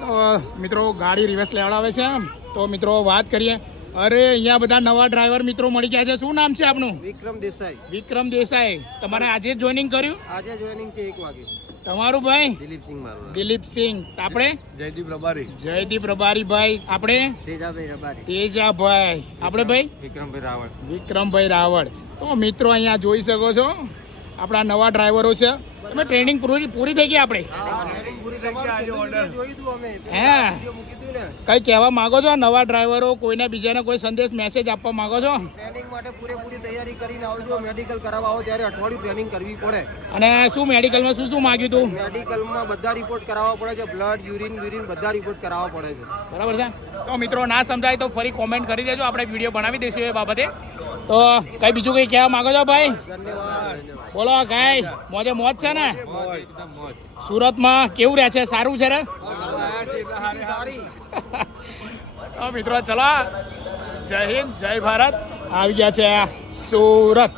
તો મિત્રો ગાડી રિવર્સ લેવડાવે છે તો મિત્રો વાત કરીએ. અરે અહીંયા બધા નવા ડ્રાઈવર મિત્રો મળી ગયા છે. શું નામ છે આપનું? વિક્રમ દેસાઈ. વિક્રમ દેસાઈ. તમારે આજે જોઈનિંગ કર્યું? આજે જોઈનિંગ છે 1 વાગે. તમારું ભાઈ? દિલીપસિંહ મારું. દિલીપસિંહ. આપણે જયદીપ રબારી. જયદીપ રબારી ભાઈ. આપણે તેજાભાઈ રબારી. તેજાભાઈ. આપણે ભાઈ વિક્રમભાઈ રાવળ. વિક્રમભાઈ રાવળ. તો મિત્રો અહીંયા જોઈ શકો છો આપણા નવા ડ્રાઈવરો છે. તમે ટ્રેનિંગ પૂરી થઈ ગઈ આપણે? ટ્રેનિંગ પૂરી તમારું જોઈ દઉં અમે. હે મૂકી દઉં ને. કઈ કહેવા માંગો છો નવા ડ્રાઈવરો? કોઈને બીજાને કોઈ સંદેશ મેસેજ આપવા માંગો છો? ટ્રેનિંગ માટે પૂરેપૂરી તૈયારી કરીને આવજો. મેડિકલ કરાવવા આવો ત્યારે અઠવાડિયું ટ્રેનિંગ કરવી પડે. અને શું મેડિકલમાં શું માંગ્યું તું? મેડિકલમાં બધા રિપોર્ટ કરાવવા પડે છે. બ્લડ, યુરિન બધા રિપોર્ટ કરાવવા પડે છે. બરાબર છે. તો મિત્રો ના સમજાય તો ફરી કોમેન્ટ કરી દેજો, આપણે વિડીયો બનાવી દઈશું એ બાબતે. તો કઈ બીજું કઈ કહેવા માંગો છો ભાઈ? ધન્યવાદ. બોલો કઈ મોજે મોજ છે ને? સુરતમાં કેવું રહે છે? સારું છે રે? સારી. તો મિત્રો ચલો, જય હિન્દ જય ભારત. આવી ગયા છે સુરત.